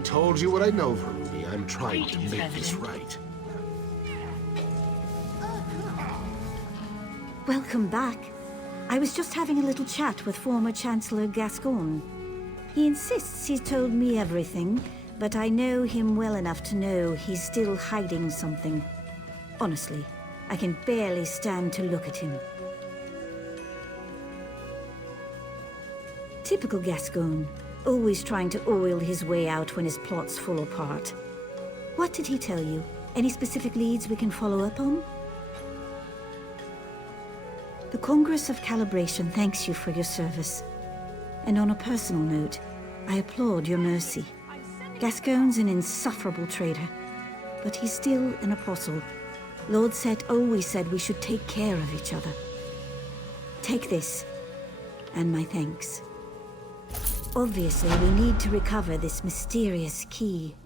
I told you what I know, Ruby. I'm trying to Greetings, make this President. right. Welcome back. I was just having a little chat with former Chancellor Gascoigne. He insists he's told me everything, but I know him well enough to know he's still hiding something. Honestly, I can barely stand to look at him. Typical Gascoigne, always trying to oil his way out when his plots fall apart. What did he tell you? Any specific leads we can follow up on? The Congress of Calibration thanks you for your service. And on a personal note, I applaud your mercy. Gascoigne's an insufferable traitor, but he's still an apostle. Lord Set always said we should take care of each other. Take this, and my thanks. Obviously, we need to recover this mysterious key.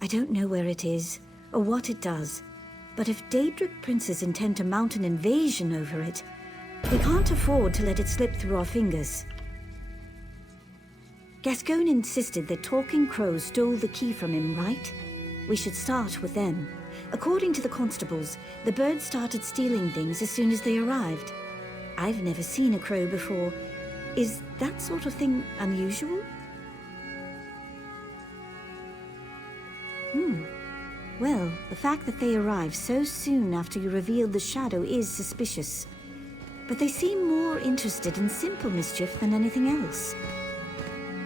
I don't know where it is, or what it does, but if Daedric princes intend to mount an invasion over it, we can't afford to let it slip through our fingers. Gascoigne insisted that Talking Crows stole the key from him, right? We should start with them. According to the constables, the birds started stealing things as soon as they arrived. I've never seen a crow before. Is that sort of thing unusual? Well, the fact that they arrived so soon after you revealed the shadow is suspicious. But they seem more interested in simple mischief than anything else.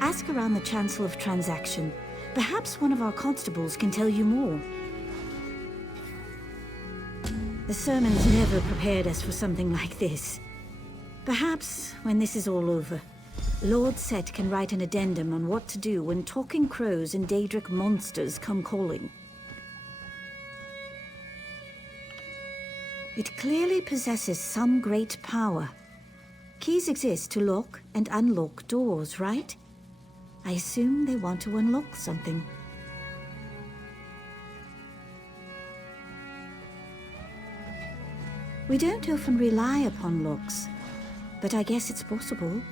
Ask around the Chancel of Transaction. Perhaps one of our constables can tell you more. The sermons never prepared us for something like this. Perhaps, when this is all over, Lord Set can write an addendum on what to do when Talking Crows and Daedric monsters come calling. It clearly possesses some great power. Keys exist to lock and unlock doors, right? I assume they want to unlock something. We don't often rely upon locks, but I guess it's possible.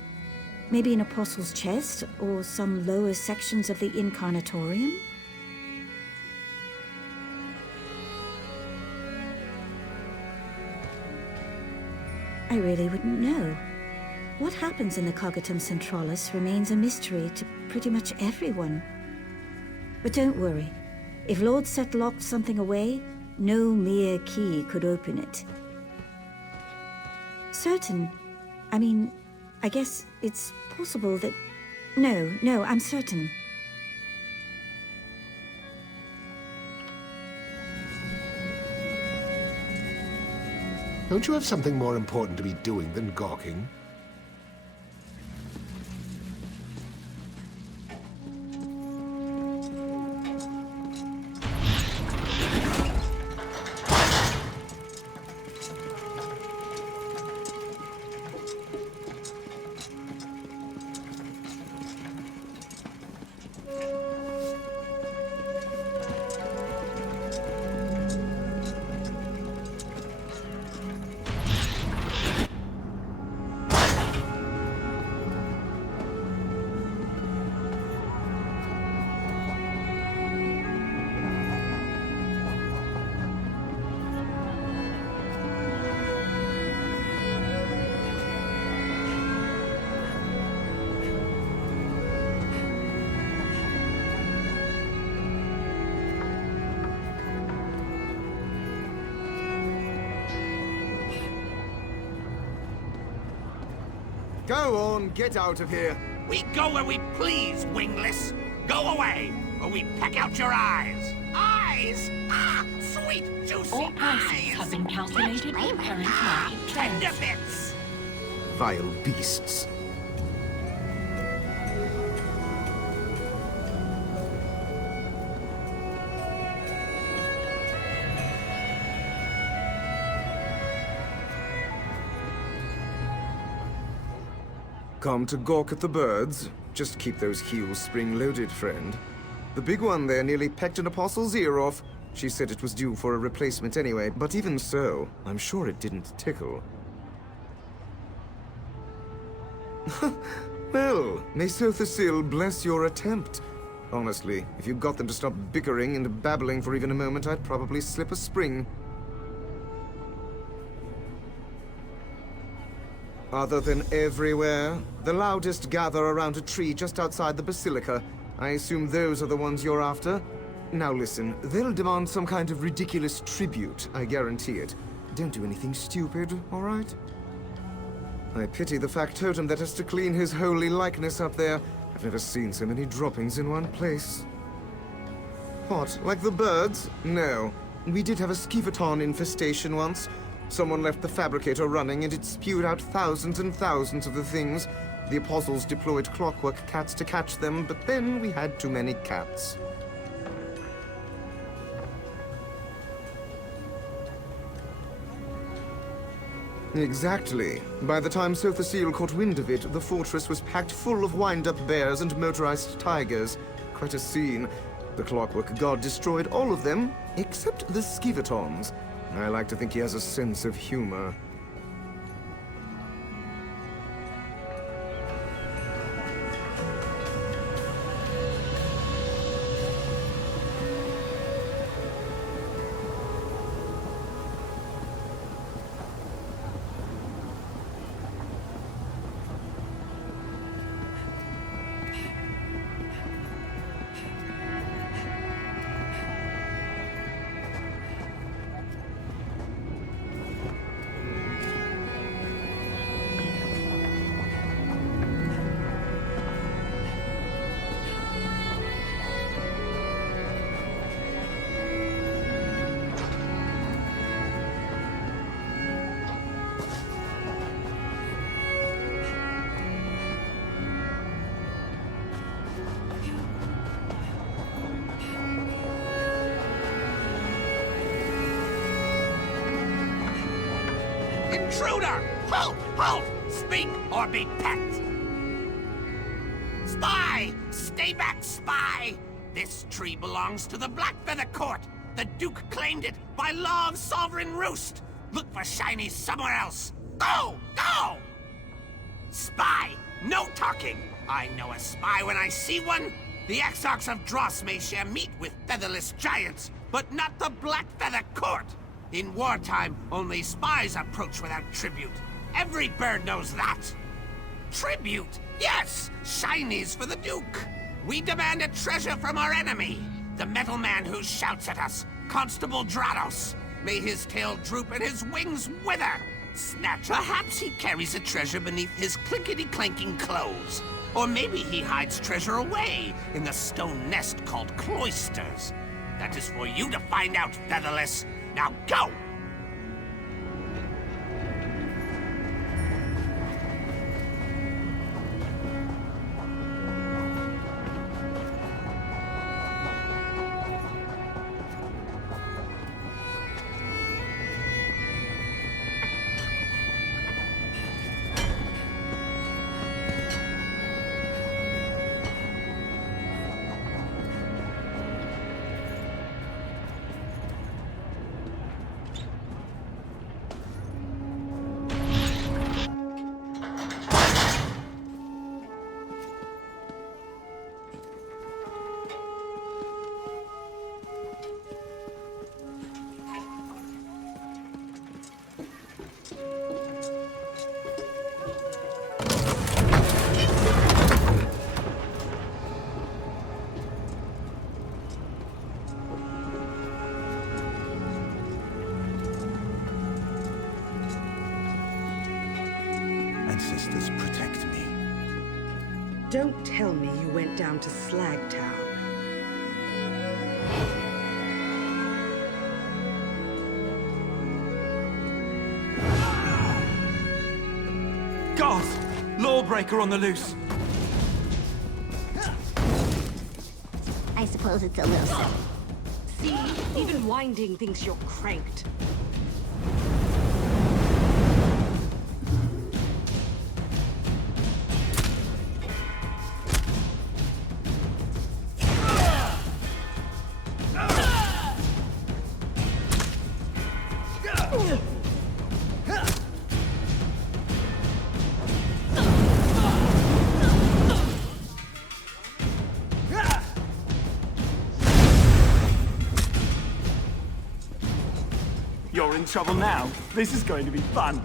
Maybe an apostle's chest, or some lower sections of the Incarnatorium? I really wouldn't know. What happens in the Cognitum Centralis remains a mystery to pretty much everyone. But don't worry. If Lord Set locked something away, no mere key could open it. Certain. I guess it's possible that... No, I'm certain. Don't you have something more important to be doing than gawking? Go on, get out of here. We go where we please, wingless. Go away, or we peck out your eyes. Eyes? Ah, sweet, juicy All prices eyes. have been calculated with current market trends. Tender bits. Vile beasts. Come to gawk at the birds? Just keep those heels spring-loaded, friend. The big one there nearly pecked an apostle's ear off. She said it was due for a replacement anyway, but even so, I'm sure it didn't tickle. Well, may Sothasil bless your attempt. Honestly, if you got them to stop bickering and babbling for even a moment, I'd probably slip a spring. Other than everywhere, the loudest gather around a tree just outside the basilica. I assume those are the ones you're after? Now listen, they'll demand some kind of ridiculous tribute, I guarantee it. Don't do anything stupid, all right? I pity the factotum that has to clean his holy likeness up there. I've never seen so many droppings in one place. What, like the birds? No. We did have a skeevaton infestation once. Someone left the fabricator running and it spewed out thousands and thousands of the things. The apostles deployed clockwork cats to catch them, but then we had too many cats. Exactly. By the time Sothasil caught wind of it, the fortress was packed full of wind-up bears and motorized tigers. Quite a scene. The clockwork god destroyed all of them, except the skeevatons. I like to think he has a sense of humor. Intruder! Halt! Halt! Speak or be pecked! Spy! Stay back, spy! This tree belongs to the Blackfeather Court. The Duke claimed it by law of sovereign roost. Look for shinies somewhere else. Go! Go! Spy! No talking! I know a spy when I see one. The Exarchs of Dross may share meat with featherless giants, but not the Blackfeather Court. In wartime, only spies approach without tribute. Every bird knows that. Tribute? Yes! Shinies for the Duke! We demand a treasure from our enemy, the metal man who shouts at us, Constable Drados. May his tail droop and his wings wither! Snatch, perhaps he carries a treasure beneath his clinkety-clanking clothes. Or maybe he hides treasure away in the stone nest called cloisters. That is for you to find out, Featherless. Now go! Ancestors, protect me. Don't tell me you went down to Slag Town. Guard! Lawbreaker on the loose! I suppose it's a little silly. See, even Winding thinks you're cranked. trouble now. This is going to be fun.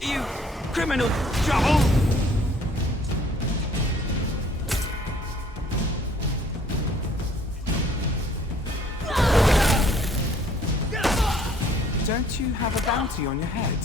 You criminal trouble! Don't you have a bounty on your head?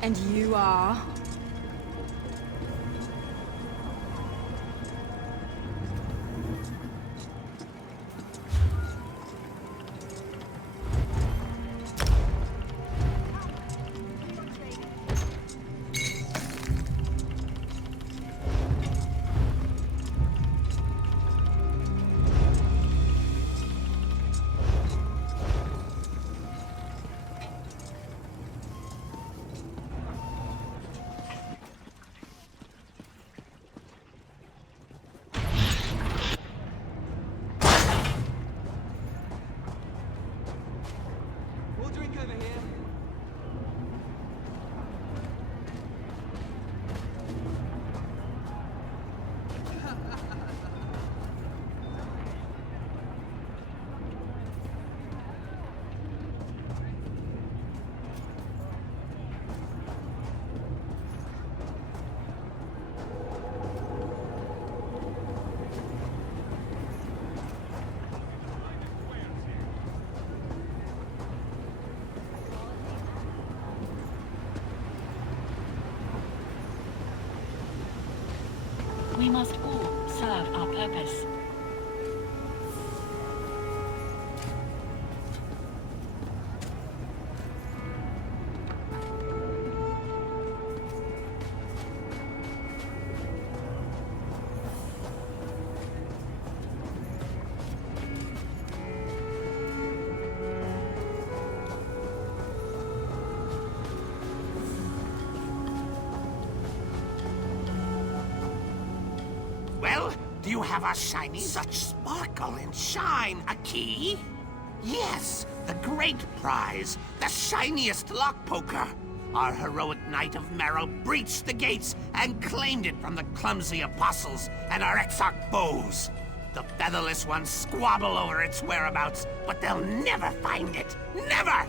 And you are? We must all serve our purpose. Well, do you have a shiny such sparkle and shine? A key? Yes, the great prize, the shiniest lock poker. Our heroic knight of Marrow breached the gates and claimed it from the clumsy apostles and our exarch foes. The featherless ones squabble over its whereabouts, but they'll never find it. Never!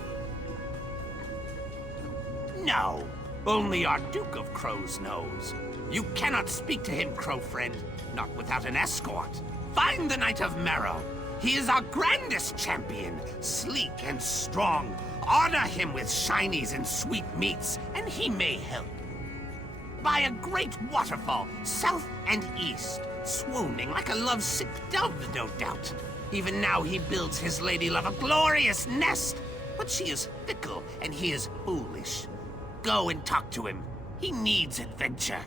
No, only our Duke of Crows knows. You cannot speak to him, Crow friend, not without an escort. Find the Knight of Marrow. He is our grandest champion, sleek and strong. Honor him with shinies and sweet meats, and he may help. By a great waterfall, south and east, swooning like a lovesick dove, no doubt. Even now he builds his lady love a glorious nest, but she is fickle and he is foolish. Go and talk to him. He needs adventure.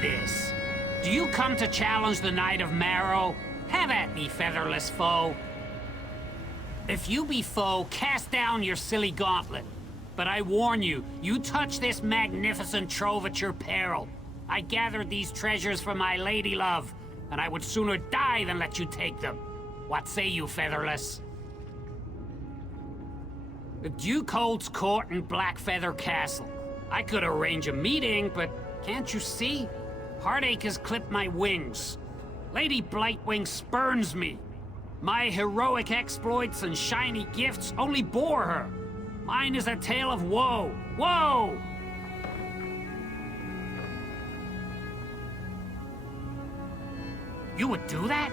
this? Do you come to challenge the Knight of Marrow? Have at me, featherless foe. If you be foe, cast down your silly gauntlet. But I warn you, you touch this magnificent trove at your peril. I gathered these treasures for my lady love, and I would sooner die than let you take them. What say you, featherless? The Duke holds court in Blackfeather Castle. I could arrange a meeting, but can't you see? Heartache has clipped my wings. Lady Blightwing spurns me. My heroic exploits and shiny gifts only bore her. Mine is a tale of woe. Woe! You would do that?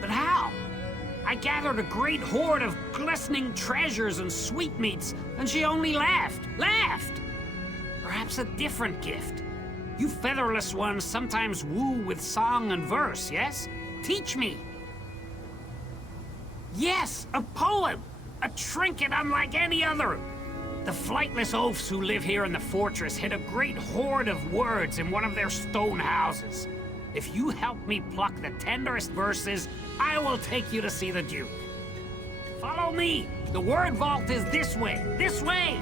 But how? I gathered a great hoard of glistening treasures and sweetmeats, and she only laughed. Laughed! Perhaps a different gift. You featherless ones sometimes woo with song and verse, yes? Teach me. Yes, a poem! A trinket unlike any other! The flightless oafs who live here in the fortress hid a great hoard of words in one of their stone houses. If you help me pluck the tenderest verses, I will take you to see the Duke. Follow me! The word vault is this way! This way!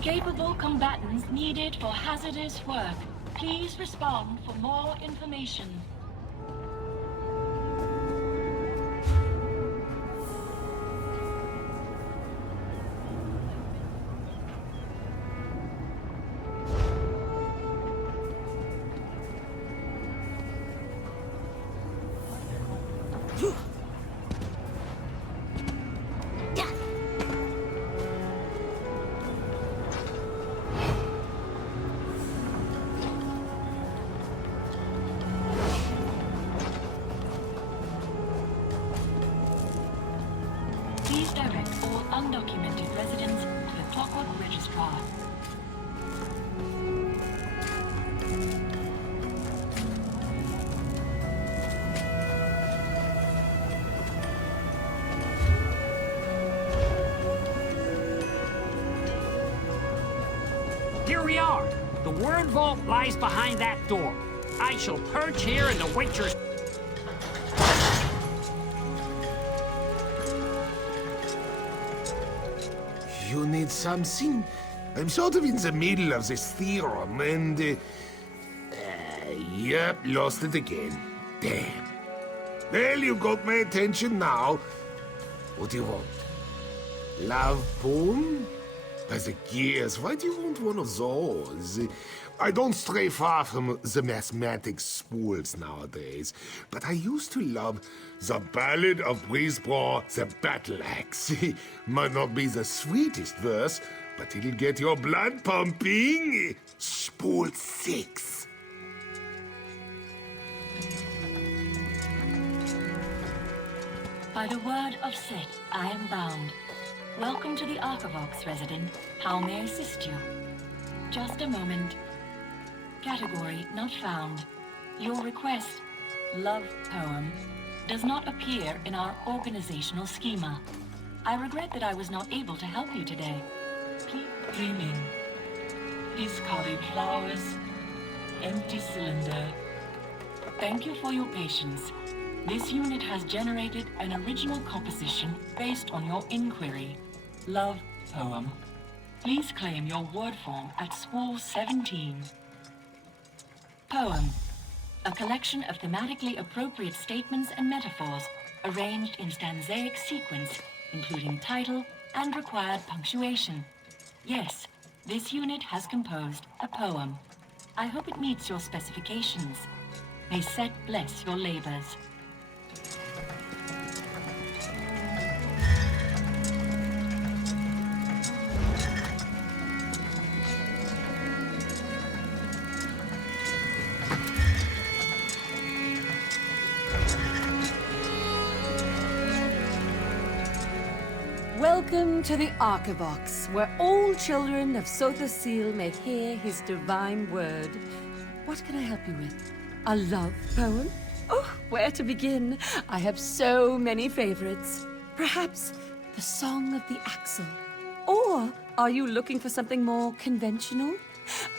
Capable combatants needed for hazardous work. Please respond for more information. Please direct all undocumented residents to the Clockwork Registrar. Here we are. The word vault lies behind that door. I shall perch here and await your... You need something? I'm sort of in the middle of this theorem, and... yep, lost it again. Damn. Well, you got my attention now. What do you want? Love poem? By the gears, why do you want one of those? I don't stray far from the mathematics spools nowadays, but I used to love the Ballad of Breezeborough, the Battle Axe. Might not be the sweetest verse, but it'll get your blood pumping. Spool 6. By the word of Set, I am bound. Welcome to the Archivox, resident. How may I assist you? Just a moment. Category not found. Your request, love poem, does not appear in our organizational schema. I regret that I was not able to help you today. Please dreaming. Discarded flowers. Empty cylinder. Thank you for your patience. This unit has generated an original composition based on your inquiry. Love poem. Please claim your word form at spool 17. Poem. A collection of thematically appropriate statements and metaphors arranged in stanzaic sequence, including title and required punctuation. Yes, this unit has composed a poem. I hope it meets your specifications. May Set bless your labors. Welcome to the Archivox, where all children of Sotha-Seal may hear his divine word. What can I help you with? A love poem? Oh, where to begin? I have so many favorites. Perhaps the Song of the Axle. Or are you looking for something more conventional?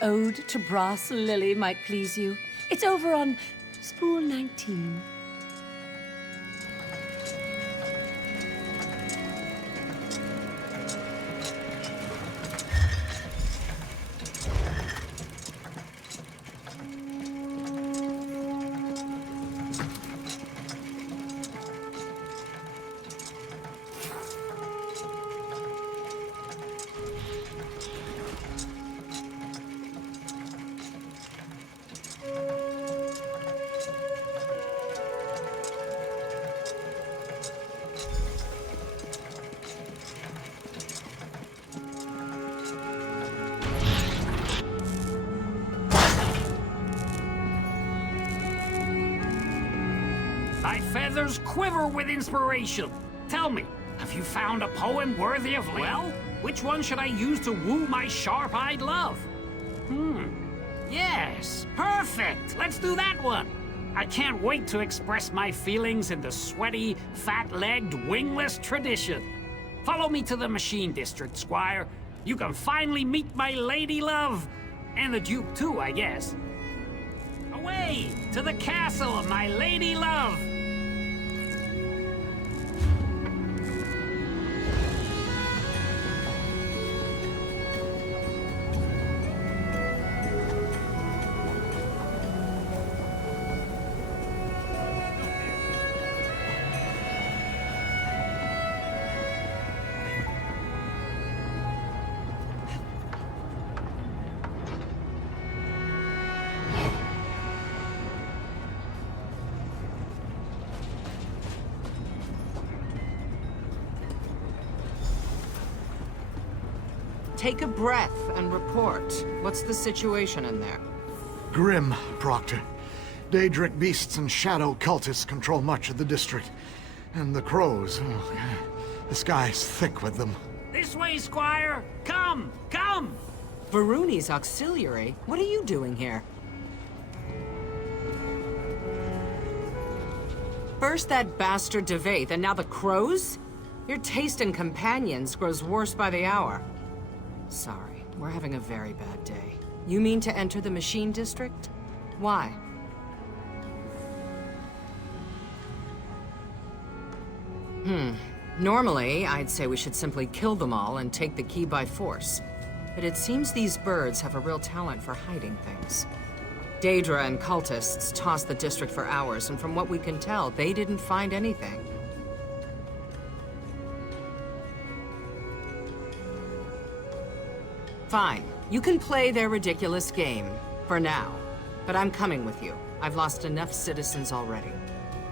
Ode to Brass Lily might please you. It's over on spool 19. My feathers quiver with inspiration. Tell me, have you found a poem worthy of... Well, which one should I use to woo my sharp-eyed love? Yes, perfect. Let's do that one. I can't wait to express my feelings in the sweaty, fat-legged, wingless tradition. Follow me to the Machine District, Squire. You can finally meet my lady love. And the Duke, too, I guess. Away to the castle of my lady love. Take a breath and report. What's the situation in there? Grim, Proctor. Daedric beasts and shadow cultists control much of the district. And the crows, the sky's thick with them. This way, Squire! Come! Come! Varuni's auxiliary? What are you doing here? First that bastard Devaith, and now the crows? Your taste in companions grows worse by the hour. Sorry, we're having a very bad day. You mean to enter the Machine District? Why? Normally, I'd say we should simply kill them all and take the key by force. But it seems these birds have a real talent for hiding things. Daedra and cultists tossed the district for hours, and from what we can tell, they didn't find anything. Fine. You can play their ridiculous game, for now. But I'm coming with you. I've lost enough citizens already.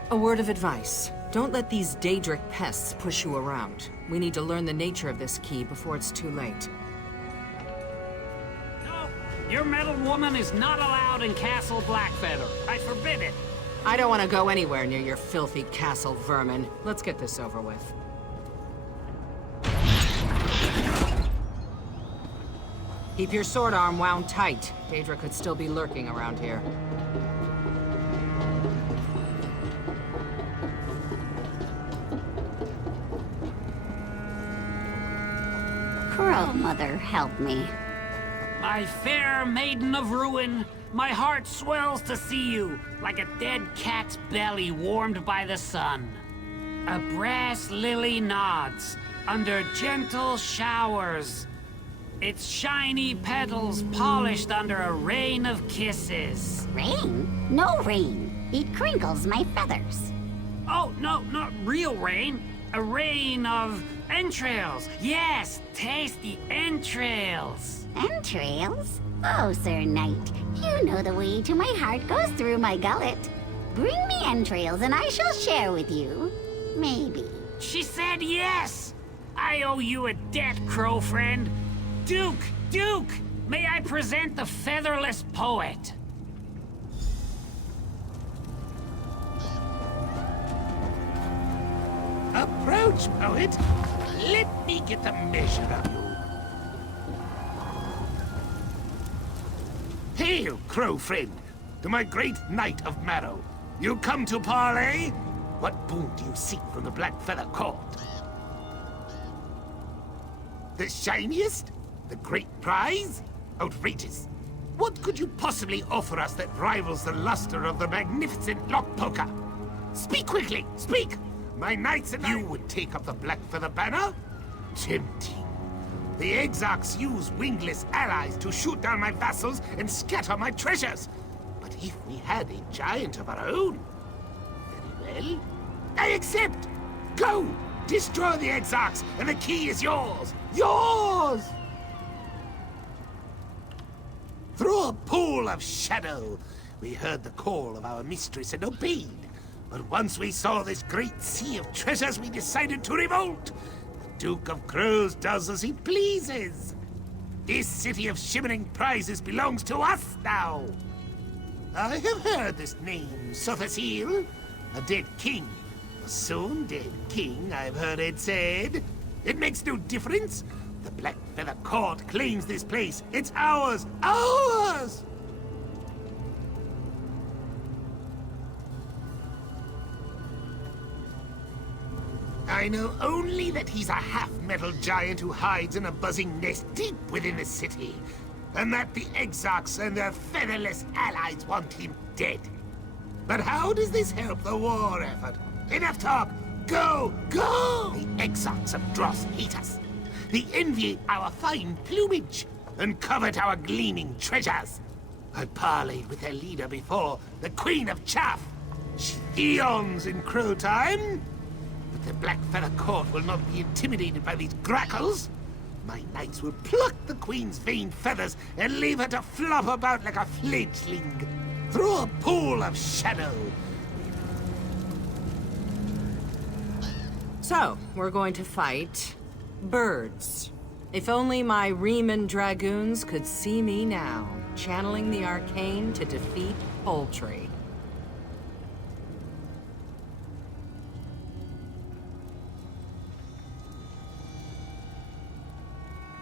A word of advice. Don't let these Daedric pests push you around. We need to learn the nature of this key before it's too late. No, your metal woman is not allowed in Castle Blackfeather. I forbid it. I don't want to go anywhere near your filthy castle vermin. Let's get this over with. Keep your sword arm wound tight. Daedra could still be lurking around here. Crow Mother, help me. My fair maiden of ruin, my heart swells to see you, like a dead cat's belly warmed by the sun. A brass lily nods under gentle showers, its shiny petals polished under a rain of kisses. Rain? No rain. It crinkles my feathers. Oh, no, not real rain. A rain of entrails. Yes, tasty entrails. Entrails? Oh, Sir Knight, you know the way to my heart goes through my gullet. Bring me entrails and I shall share with you. Maybe. She said yes. I owe you a debt, crow friend. Duke, may I present the featherless poet? Approach, poet. Let me get the measure of you. Hail, crow friend, to my great knight of Marrow. You come to parley? What boon do you seek from the Black Feather Court? The shiniest? The great prize? Outrageous. What could you possibly offer us that rivals the luster of the magnificent Lockpoker? Speak quickly, speak! My knights and you would take up the Black Feather banner? Tempting. The Exarchs use wingless allies to shoot down my vassals and scatter my treasures. But if we had a giant of our own, very well. I accept! Go! Destroy the Exarchs, and the key is yours! Yours! Through a pool of shadow, we heard the call of our mistress and obeyed. But once we saw this great sea of treasures, we decided to revolt. The Duke of Crows does as he pleases. This city of shimmering prizes belongs to us now. I have heard this name, Sothasil. A dead king. A soon dead king, I've heard it said. It makes no difference. The Black Feather Court claims this place. It's ours! Ours! I know only that he's a half-metal giant who hides in a buzzing nest deep within the city. And that the Exarchs and their featherless allies want him dead. But how does this help the war effort? Enough talk! Go! Go! The Exarchs of Dross hate us. They envy our fine plumage and covet our gleaming treasures. I parleyed with their leader before, the Queen of Chaff. She eons in crow time. But the Black Feather Court will not be intimidated by these grackles. My knights will pluck the Queen's vain feathers and leave her to flop about like a fledgling through a pool of shadow. So, we're going to fight birds. If only my Riemann dragoons could see me now, channeling the arcane to defeat poultry.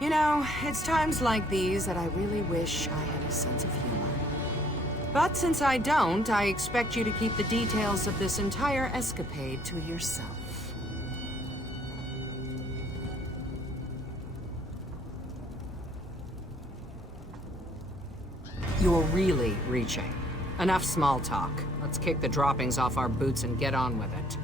You know, it's times like these that I really wish I had a sense of humor. But since I don't, I expect you to keep the details of this entire escapade to yourself. You're really reaching. Enough small talk. Let's kick the droppings off our boots and get on with it.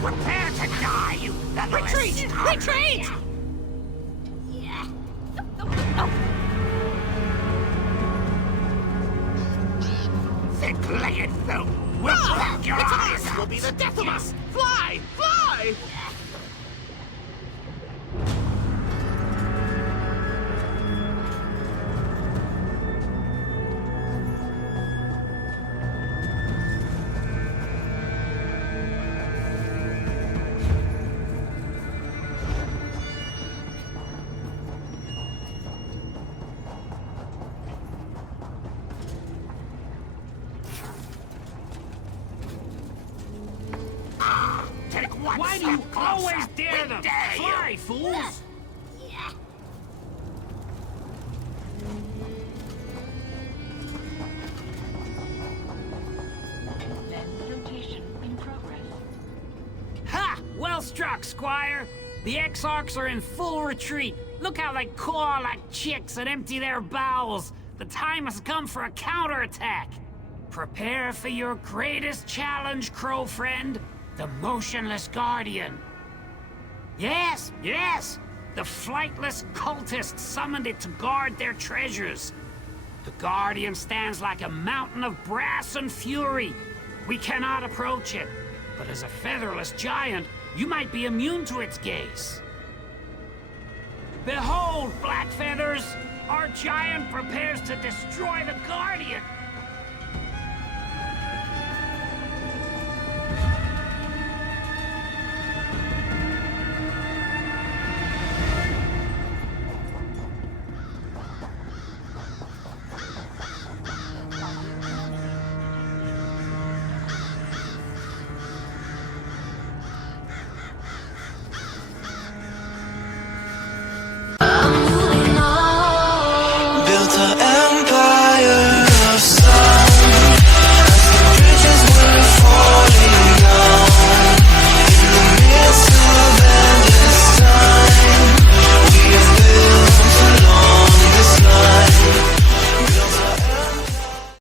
Prepare to die, you featherless Retreat! scum. Retreat! Thick-legged folk will block your eyes out. Will be the death of us! Fly! Fly! Why do you always dare them? Fly, fools! Rotation in progress. Ha! Well struck, Squire! The Exarchs are in full retreat. Look how they caw like chicks and empty their bowels. The time has come for a counterattack. Prepare for your greatest challenge, Crow friend. The Motionless Guardian. Yes, yes! The flightless cultists summoned it to guard their treasures. The Guardian stands like a mountain of brass and fury. We cannot approach it, but as a featherless giant, you might be immune to its gaze. Behold, Black Feathers! Our giant prepares to destroy the Guardian!